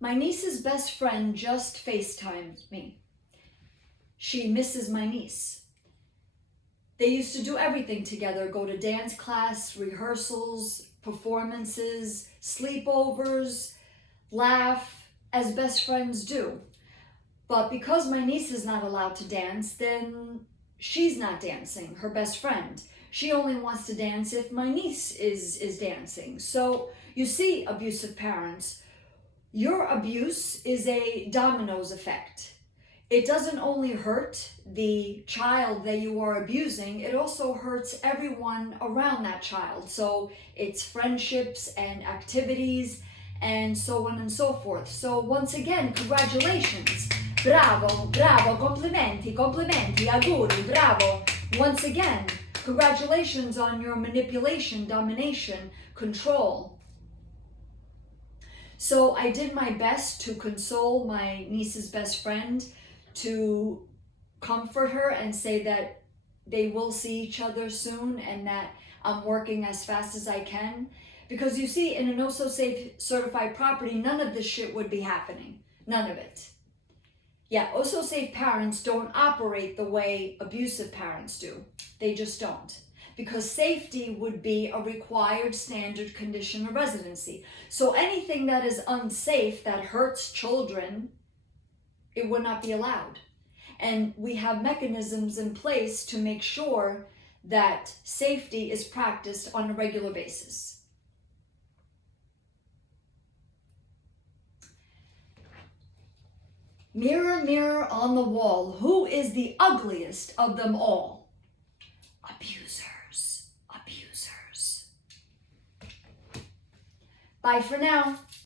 My niece's best friend just FaceTimed me. She misses my niece. They used to do everything together, go to dance class, rehearsals, performances, sleepovers, laugh, as best friends do. But because my niece is not allowed to dance, then she's not dancing, her best friend. She only wants to dance if my niece is dancing. So you see, abusive parents, your abuse is a dominoes effect. It doesn't only hurt the child that you are abusing, it also hurts everyone around that child. So it's friendships and activities and so on and so forth. So once again, congratulations. Bravo, bravo, complimenti, complimenti, auguri, bravo. Once again, congratulations on your manipulation, domination, control. So I did my best to console my niece's best friend, to comfort her and say that they will see each other soon and that I'm working as fast as I can. Because you see, in an Osso Safe certified property, none of this shit would be happening. None of it. Yeah, Osso Safe parents don't operate the way abusive parents do. They just don't. Because safety would be a required standard condition of residency. So anything that is unsafe, that hurts children, it would not be allowed. And we have mechanisms in place to make sure that safety is practiced on a regular basis. Mirror, mirror on the wall, who is the ugliest of them all? Abusers, abusers. Bye for now.